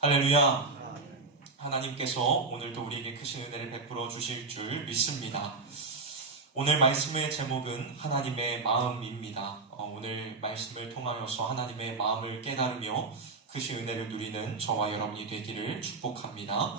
할렐루야. 하나님께서 오늘도 우리에게 크신 은혜를 베풀어 주실 줄 믿습니다. 오늘 말씀의 제목은 하나님의 마음입니다. 오늘 말씀을 통하여서 하나님의 마음을 깨달으며 크신 은혜를 누리는 저와 여러분이 되기를 축복합니다.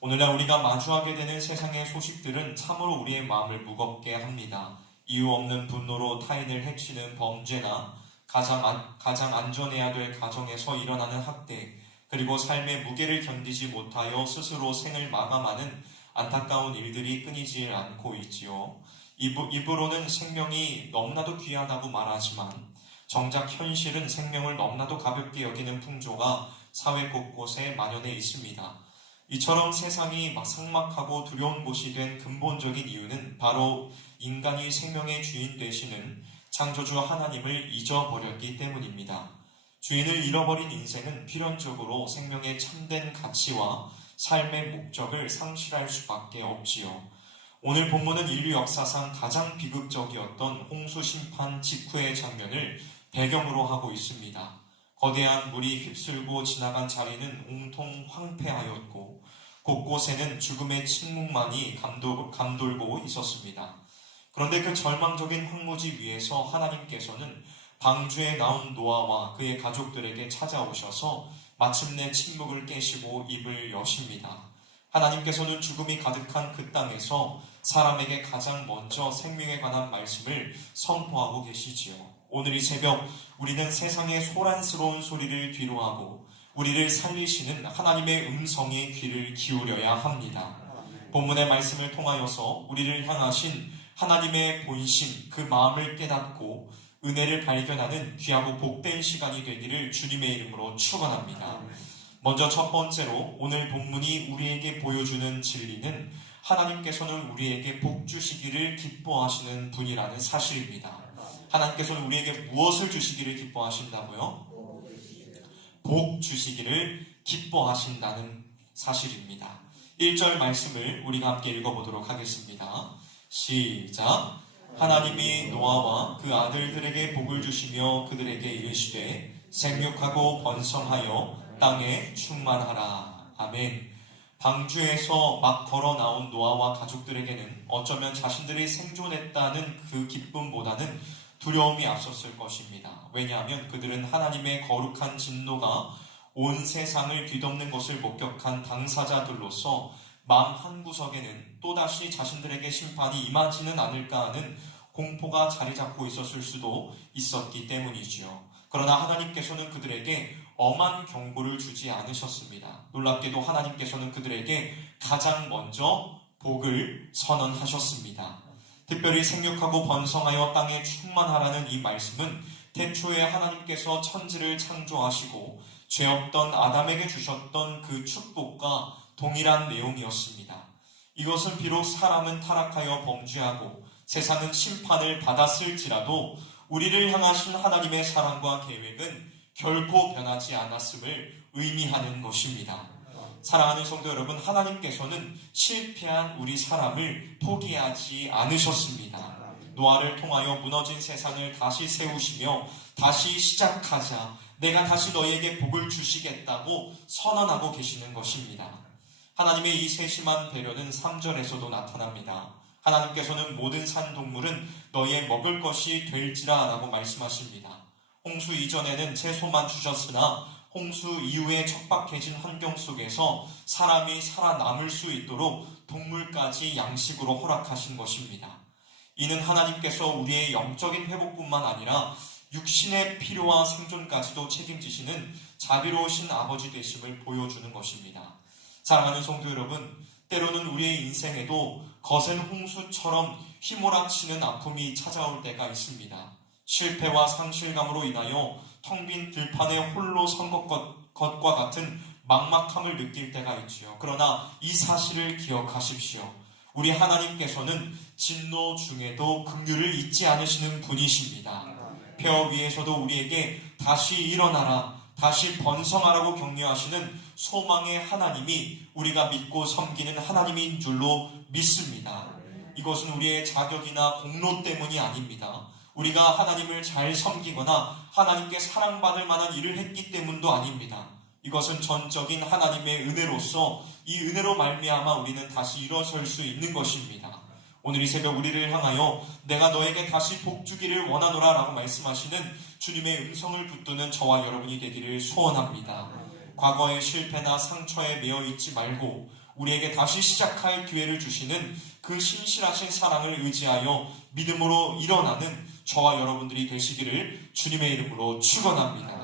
오늘날 우리가 마주하게 되는 세상의 소식들은 참으로 우리의 마음을 무겁게 합니다. 이유 없는 분노로 타인을 해치는 범죄나 가장 안전해야 될 가정에서 일어나는 학대, 그리고 삶의 무게를 견디지 못하여 스스로 생을 마감하는 안타까운 일들이 끊이질 않고 있지요. 입으로는 생명이 너무나도 귀하다고 말하지만 정작 현실은 생명을 너무나도 가볍게 여기는 풍조가 사회 곳곳에 만연해 있습니다. 이처럼 세상이 삭막하고 두려운 곳이 된 근본적인 이유는 바로 인간이 생명의 주인 되시는 창조주 하나님을 잊어버렸기 때문입니다. 주인을 잃어버린 인생은 필연적으로 생명의 참된 가치와 삶의 목적을 상실할 수밖에 없지요. 오늘 본문은 인류 역사상 가장 비극적이었던 홍수 심판 직후의 장면을 배경으로 하고 있습니다. 거대한 물이 휩쓸고 지나간 자리는 온통 황폐하였고 곳곳에는 죽음의 침묵만이 감돌고 있었습니다. 그런데 그 절망적인 황무지 위에서 하나님께서는 방주에 나온 노아와 그의 가족들에게 찾아오셔서 마침내 침묵을 깨시고 입을 여십니다. 하나님께서는 죽음이 가득한 그 땅에서 사람에게 가장 먼저 생명에 관한 말씀을 선포하고 계시지요. 오늘 이 새벽 우리는 세상의 소란스러운 소리를 뒤로하고 우리를 살리시는 하나님의 음성에 귀를 기울여야 합니다. 본문의 말씀을 통하여서 우리를 향하신 하나님의 본심, 그 마음을 깨닫고 은혜를 발견하는 귀하고 복된 시간이 되기를 주님의 이름으로 축원합니다. 먼저 첫 번째로 오늘 본문이 우리에게 보여주는 진리는 하나님께서는 우리에게 복 주시기를 기뻐하시는 분이라는 사실입니다. 하나님께서는 우리에게 무엇을 주시기를 기뻐하신다고요? 복 주시기를 기뻐하신다는 사실입니다. 1절 말씀을 우리가 함께 읽어보도록 하겠습니다. 시작. 하나님이 노아와 그 아들들에게 복을 주시며 그들에게 이르시되 생육하고 번성하여 땅에 충만하라. 아멘. 방주에서 막 걸어 나온 노아와 가족들에게는 어쩌면 자신들이 생존했다는 그 기쁨보다는 두려움이 앞섰을 것입니다. 왜냐하면 그들은 하나님의 거룩한 진노가 온 세상을 뒤덮는 것을 목격한 당사자들로서 마음 한구석에는 또다시 자신들에게 심판이 임하지는 않을까 하는 공포가 자리 잡고 있었을 수도 있었기 때문이지요. 그러나 하나님께서는 그들에게 엄한 경고를 주지 않으셨습니다. 놀랍게도 하나님께서는 그들에게 가장 먼저 복을 선언하셨습니다. 특별히 생육하고 번성하여 땅에 충만하라는 이 말씀은 태초에 하나님께서 천지를 창조하시고 죄 없던 아담에게 주셨던 그 축복과 동일한 내용이었습니다. 이것은 비록 사람은 타락하여 범죄하고 세상은 심판을 받았을지라도 우리를 향하신 하나님의 사랑과 계획은 결코 변하지 않았음을 의미하는 것입니다. 사랑하는 성도 여러분, 하나님께서는 실패한 우리 사람을 포기하지 않으셨습니다. 노아를 통하여 무너진 세상을 다시 세우시며 다시 시작하자, 내가 다시 너희에게 복을 주시겠다고 선언하고 계시는 것입니다. 하나님의 이 세심한 배려는 3절에서도 나타납니다. 하나님께서는 모든 산동물은 너희의 먹을 것이 될지라 라고 말씀하십니다. 홍수 이전에는 채소만 주셨으나 홍수 이후에 척박해진 환경 속에서 사람이 살아남을 수 있도록 동물까지 양식으로 허락하신 것입니다. 이는 하나님께서 우리의 영적인 회복뿐만 아니라 육신의 필요와 생존까지도 책임지시는 자비로우신 아버지 되심을 보여주는 것입니다. 사랑하는 성도 여러분, 때로는 우리의 인생에도 거센 홍수처럼 휘몰아치는 아픔이 찾아올 때가 있습니다. 실패와 상실감으로 인하여 텅 빈 들판에 홀로 선 것과 같은 막막함을 느낄 때가 있지요. 그러나 이 사실을 기억하십시오. 우리 하나님께서는 진노 중에도 긍휼을 잊지 않으시는 분이십니다. 폐허 위에서도 우리에게 다시 일어나라, 다시 번성하라고 격려하시는 소망의 하나님이 우리가 믿고 섬기는 하나님인 줄로 믿습니다. 이것은 우리의 자격이나 공로 때문이 아닙니다. 우리가 하나님을 잘 섬기거나 하나님께 사랑받을 만한 일을 했기 때문도 아닙니다. 이것은 전적인 하나님의 은혜로서 이 은혜로 말미암아 우리는 다시 일어설 수 있는 것입니다. 오늘 이 새벽 우리를 향하여 내가 너에게 다시 복 주기를 원하노라 라고 말씀하시는 주님의 음성을 붙드는 저와 여러분이 되기를 소원합니다. 과거의 실패나 상처에 매여 있지 말고 우리에게 다시 시작할 기회를 주시는 그 신실하신 사랑을 의지하여 믿음으로 일어나는 저와 여러분들이 되시기를 주님의 이름으로 축원합니다.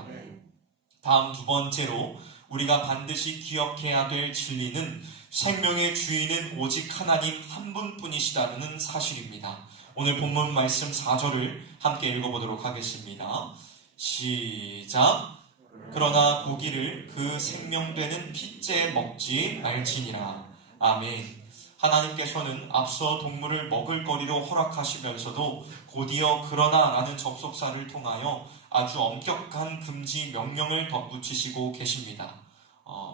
다음 두 번째로 우리가 반드시 기억해야 될 진리는 생명의 주인은 오직 하나님 한 분뿐이시다는 사실입니다. 오늘 본문 말씀 4절을 함께 읽어보도록 하겠습니다. 시작. 그러나 고기를 그 생명되는 핏째 먹지 말지니라. 아멘. 하나님께서는 앞서 동물을 먹을 거리로 허락하시면서도 곧이어 그러나 라는 접속사를 통하여 아주 엄격한 금지 명령을 덧붙이시고 계십니다.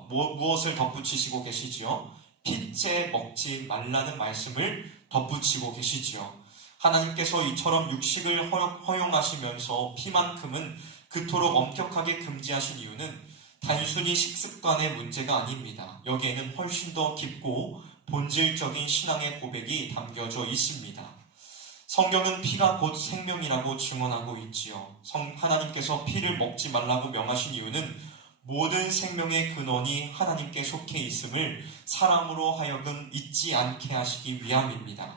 무엇을 덧붙이시고 계시지요? 핏째 먹지 말라는 말씀을 덧붙이고 계시지요. 하나님께서 이처럼 육식을 허용하시면서 피만큼은 그토록 엄격하게 금지하신 이유는 단순히 식습관의 문제가 아닙니다. 여기에는 훨씬 더 깊고 본질적인 신앙의 고백이 담겨져 있습니다. 성경은 피가 곧 생명이라고 증언하고 있지요. 하나님께서 피를 먹지 말라고 명하신 이유는 모든 생명의 근원이 하나님께 속해 있음을 사람으로 하여금 잊지 않게 하시기 위함입니다.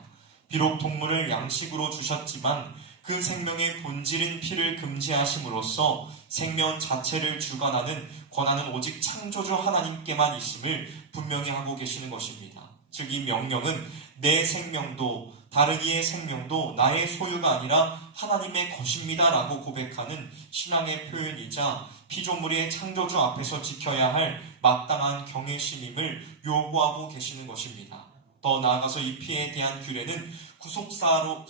비록 동물을 양식으로 주셨지만 그 생명의 본질인 피를 금지하심으로써 생명 자체를 주관하는 권한은 오직 창조주 하나님께만 있음을 분명히 하고 계시는 것입니다. 즉 이 명령은 내 생명도 다른 이의 생명도 나의 소유가 아니라 하나님의 것입니다 라고 고백하는 신앙의 표현이자 피조물의 창조주 앞에서 지켜야 할 마땅한 경외심임을 요구하고 계시는 것입니다. 더 나아가서 이 피에 대한 규례는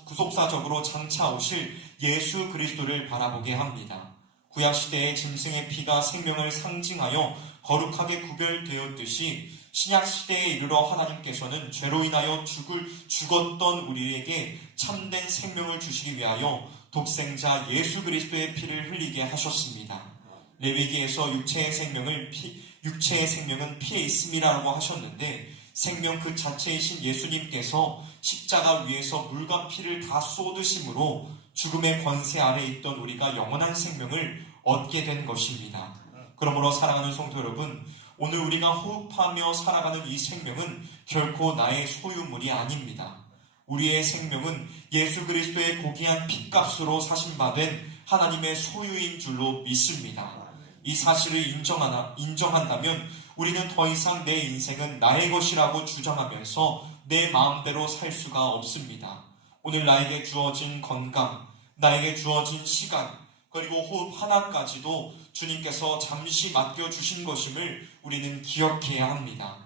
구속사적으로 장차 오실 예수 그리스도를 바라보게 합니다. 구약시대의 짐승의 피가 생명을 상징하여 거룩하게 구별되었듯이 신약시대에 이르러 하나님께서는 죄로 인하여 죽었던 우리에게 참된 생명을 주시기 위하여 독생자 예수 그리스도의 피를 흘리게 하셨습니다. 레위기에서 육체의 생명은 피에 있음이라고 하셨는데 생명 그 자체이신 예수님께서 십자가 위에서 물과 피를 다 쏟으심으로 죽음의 권세 아래 있던 우리가 영원한 생명을 얻게 된 것입니다. 그러므로 사랑하는 성도 여러분, 오늘 우리가 호흡하며 살아가는 이 생명은 결코 나의 소유물이 아닙니다. 우리의 생명은 예수 그리스도의 고귀한 핏값으로 사신받은 하나님의 소유인 줄로 믿습니다. 이 사실을 인정한다면 우리는 더 이상 내 인생은 나의 것이라고 주장하면서 내 마음대로 살 수가 없습니다. 오늘 나에게 주어진 건강, 나에게 주어진 시간, 그리고 호흡 하나까지도 주님께서 잠시 맡겨주신 것임을 우리는 기억해야 합니다.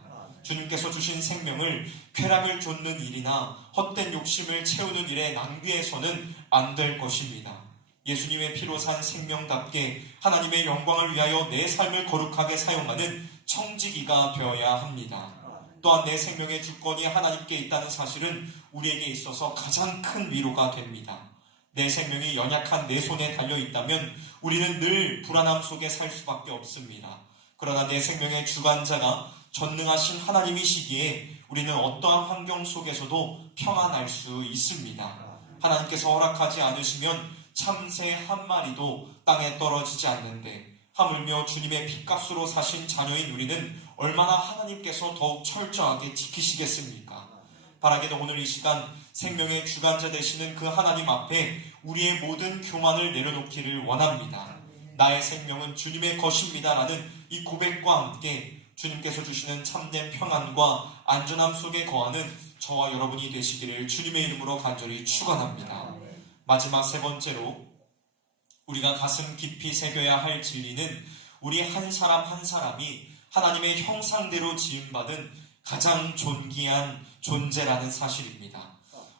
주님께서 주신 생명을 쾌락을 좇는 일이나 헛된 욕심을 채우는 일에 낭비해서는 안 될 것입니다. 예수님의 피로 산 생명답게 하나님의 영광을 위하여 내 삶을 거룩하게 사용하는 청지기가 되어야 합니다. 또한 내 생명의 주권이 하나님께 있다는 사실은 우리에게 있어서 가장 큰 위로가 됩니다. 내 생명이 연약한 내 손에 달려있다면 우리는 늘 불안함 속에 살 수밖에 없습니다. 그러나 내 생명의 주관자가 전능하신 하나님이시기에 우리는 어떠한 환경 속에서도 평안할 수 있습니다. 하나님께서 허락하지 않으시면 참새 한 마리도 땅에 떨어지지 않는데 하물며 주님의 핏값으로 사신 자녀인 우리는 얼마나 하나님께서 더욱 철저하게 지키시겠습니까? 바라게도 오늘 이 시간 생명의 주관자 되시는 그 하나님 앞에 우리의 모든 교만을 내려놓기를 원합니다. 나의 생명은 주님의 것입니다 라는 이 고백과 함께 주님께서 주시는 참된 평안과 안전함 속에 거하는 저와 여러분이 되시기를 주님의 이름으로 간절히 축원합니다. 마지막 세 번째로 우리가 가슴 깊이 새겨야 할 진리는 우리 한 사람 한 사람이 하나님의 형상대로 지음받은 가장 존귀한 존재라는 사실입니다.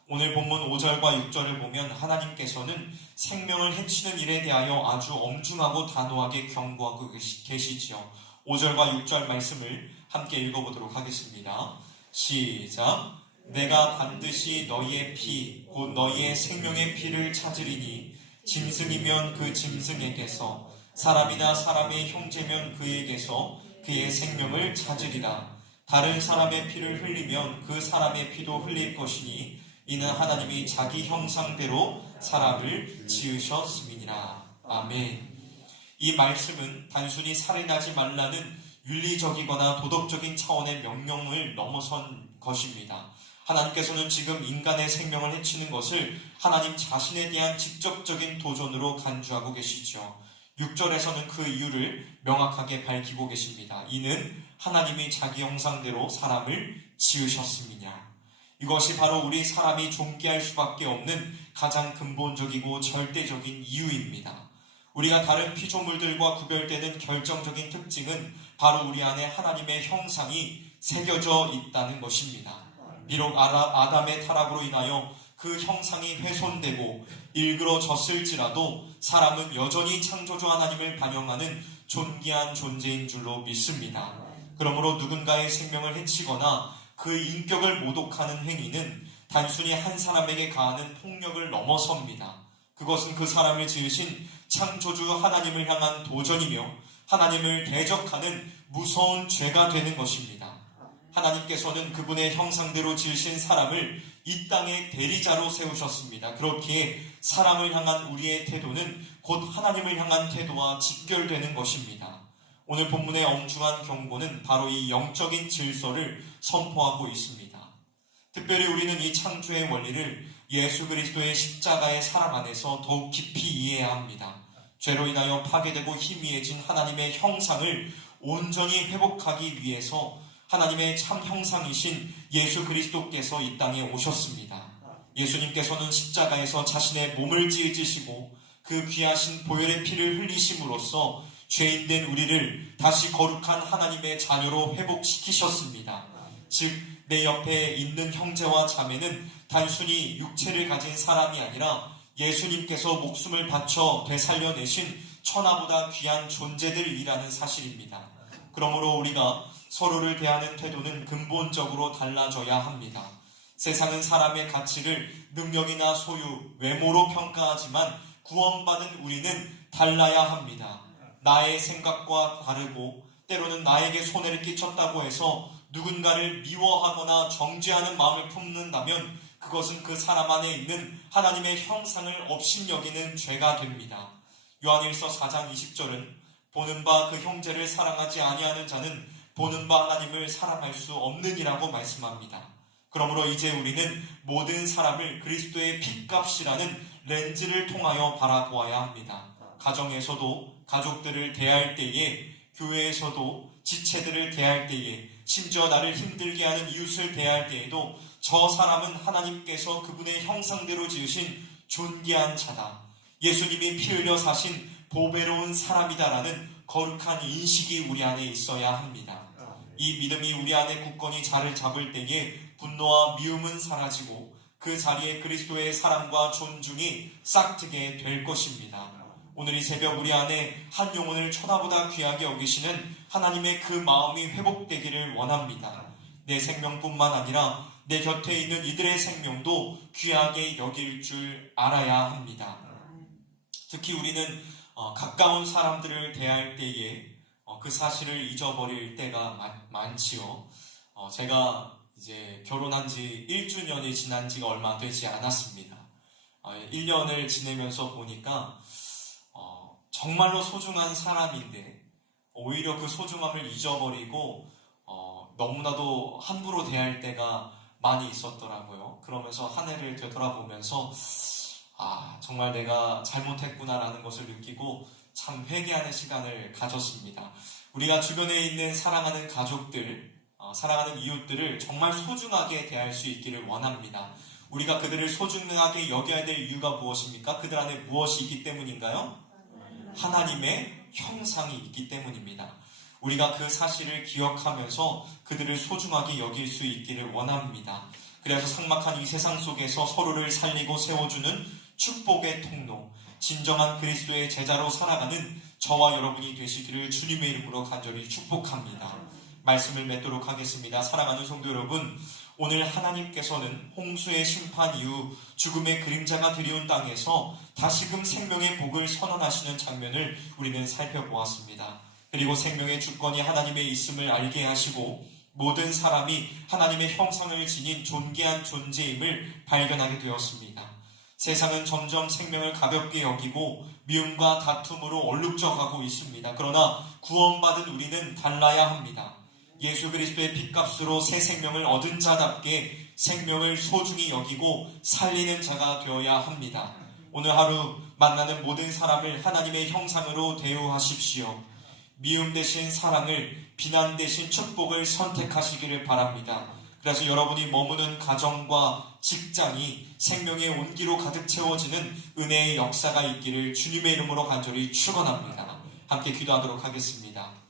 오늘 본문 5절과 6절을 보면 하나님께서는 생명을 해치는 일에 대하여 아주 엄중하고 단호하게 경고하고 계시지요. 5절과 6절 말씀을 함께 읽어보도록 하겠습니다. 시작. 내가 반드시 너희의 피, 곧 너희의 생명의 피를 찾으리니 짐승이면 그 짐승에게서 사람이나 사람의 형제면 그에게서 그의 생명을 찾으리라. 다른 사람의 피를 흘리면 그 사람의 피도 흘릴 것이니 이는 하나님이 자기 형상대로 사람을 지으셨음이니라. 아멘. 이 말씀은 단순히 살인하지 말라는 윤리적이거나 도덕적인 차원의 명령을 넘어선 것입니다. 하나님께서는 지금 인간의 생명을 해치는 것을 하나님 자신에 대한 직접적인 도전으로 간주하고 계시죠. 6절에서는 그 이유를 명확하게 밝히고 계십니다. 이는 하나님이 자기 형상대로 사람을 지으셨음이냐. 이것이 바로 우리 사람이 존귀할 수밖에 없는 가장 근본적이고 절대적인 이유입니다. 우리가 다른 피조물들과 구별되는 결정적인 특징은 바로 우리 안에 하나님의 형상이 새겨져 있다는 것입니다. 비록 아담의 타락으로 인하여 그 형상이 훼손되고 일그러졌을지라도 사람은 여전히 창조주 하나님을 반영하는 존귀한 존재인 줄로 믿습니다. 그러므로 누군가의 생명을 해치거나 그 인격을 모독하는 행위는 단순히 한 사람에게 가하는 폭력을 넘어섭니다. 그것은 그 사람을 지으신 창조주 하나님을 향한 도전이며 하나님을 대적하는 무서운 죄가 되는 것입니다. 하나님께서는 그분의 형상대로 지으신 사람을 이 땅의 대리자로 세우셨습니다. 그렇기에 사람을 향한 우리의 태도는 곧 하나님을 향한 태도와 직결되는 것입니다. 오늘 본문의 엄중한 경고는 바로 이 영적인 질서를 선포하고 있습니다. 특별히 우리는 이 창조의 원리를 예수 그리스도의 십자가의 사랑 안에서 더욱 깊이 이해해야 합니다. 죄로 인하여 파괴되고 희미해진 하나님의 형상을 온전히 회복하기 위해서 하나님의 참 형상이신 예수 그리스도께서 이 땅에 오셨습니다. 예수님께서는 십자가에서 자신의 몸을 찢으시고 그 귀하신 보혈의 피를 흘리심으로써 죄인된 우리를 다시 거룩한 하나님의 자녀로 회복시키셨습니다. 즉 내 옆에 있는 형제와 자매는 단순히 육체를 가진 사람이 아니라 예수님께서 목숨을 바쳐 되살려내신 천하보다 귀한 존재들이라는 사실입니다. 그러므로 우리가 서로를 대하는 태도는 근본적으로 달라져야 합니다. 세상은 사람의 가치를 능력이나 소유, 외모로 평가하지만 구원받은 우리는 달라야 합니다. 나의 생각과 다르고 때로는 나에게 손해를 끼쳤다고 해서 누군가를 미워하거나 정죄하는 마음을 품는다면 그것은 그 사람 안에 있는 하나님의 형상을 업신여기는 죄가 됩니다. 요한일서 4장 20절은 보는 바 그 형제를 사랑하지 아니하는 자는 보는 바 하나님을 사랑할 수 없느니라고 말씀합니다. 그러므로 이제 우리는 모든 사람을 그리스도의 핏값이라는 렌즈를 통하여 바라보아야 합니다. 가정에서도 가족들을 대할 때에, 교회에서도 지체들을 대할 때에, 심지어 나를 힘들게 하는 이웃을 대할 때에도 저 사람은 하나님께서 그분의 형상대로 지으신 존귀한 자다. 예수님이 피 흘려 사신 보배로운 사람이다라는 거룩한 인식이 우리 안에 있어야 합니다. 이 믿음이 우리 안에 굳건히 자리를 잡을 때에 분노와 미움은 사라지고 그 자리에 그리스도의 사랑과 존중이 싹트게 될 것입니다. 오늘 이 새벽 우리 안에 한 영혼을 천하보다 귀하게 여기시는 하나님의 그 마음이 회복되기를 원합니다. 내 생명뿐만 아니라 내 곁에 있는 이들의 생명도 귀하게 여길 줄 알아야 합니다. 특히 우리는 가까운 사람들을 대할 때에 그 사실을 잊어버릴 때가 많지요. 제가 이제 결혼한 지 1주년이 지난 지가 얼마 되지 않았습니다. 1년을 지내면서 보니까 정말로 소중한 사람인데 오히려 그 소중함을 잊어버리고 너무나도 함부로 대할 때가 많이 있었더라고요. 그러면서 한 해를 되돌아보면서 정말 내가 잘못했구나라는 것을 느끼고 참 회개하는 시간을 가졌습니다. 우리가 주변에 있는 사랑하는 가족들, 사랑하는 이웃들을 정말 소중하게 대할 수 있기를 원합니다. 우리가 그들을 소중하게 여겨야 될 이유가 무엇입니까? 그들 안에 무엇이 있기 때문인가요? 하나님의 형상이 있기 때문입니다. 우리가 그 사실을 기억하면서 그들을 소중하게 여길 수 있기를 원합니다. 그래서 삭막한 이 세상 속에서 서로를 살리고 세워주는 축복의 통로, 진정한 그리스도의 제자로 살아가는 저와 여러분이 되시기를 주님의 이름으로 간절히 축복합니다. 말씀을 맺도록 하겠습니다. 사랑하는 성도 여러분, 오늘 하나님께서는 홍수의 심판 이후 죽음의 그림자가 드리운 땅에서 다시금 생명의 복을 선언하시는 장면을 우리는 살펴보았습니다. 그리고 생명의 주권이 하나님의 있음을 알게 하시고 모든 사람이 하나님의 형상을 지닌 존귀한 존재임을 발견하게 되었습니다. 세상은 점점 생명을 가볍게 여기고 미움과 다툼으로 얼룩져가고 있습니다. 그러나 구원받은 우리는 달라야 합니다. 예수 그리스도의 핏값으로 새 생명을 얻은 자답게 생명을 소중히 여기고 살리는 자가 되어야 합니다. 오늘 하루 만나는 모든 사람을 하나님의 형상으로 대우하십시오. 미움 대신 사랑을, 비난 대신 축복을 선택하시기를 바랍니다. 그래서 여러분이 머무는 가정과 직장이 생명의 온기로 가득 채워지는 은혜의 역사가 있기를 주님의 이름으로 간절히 축원합니다. 함께 기도하도록 하겠습니다.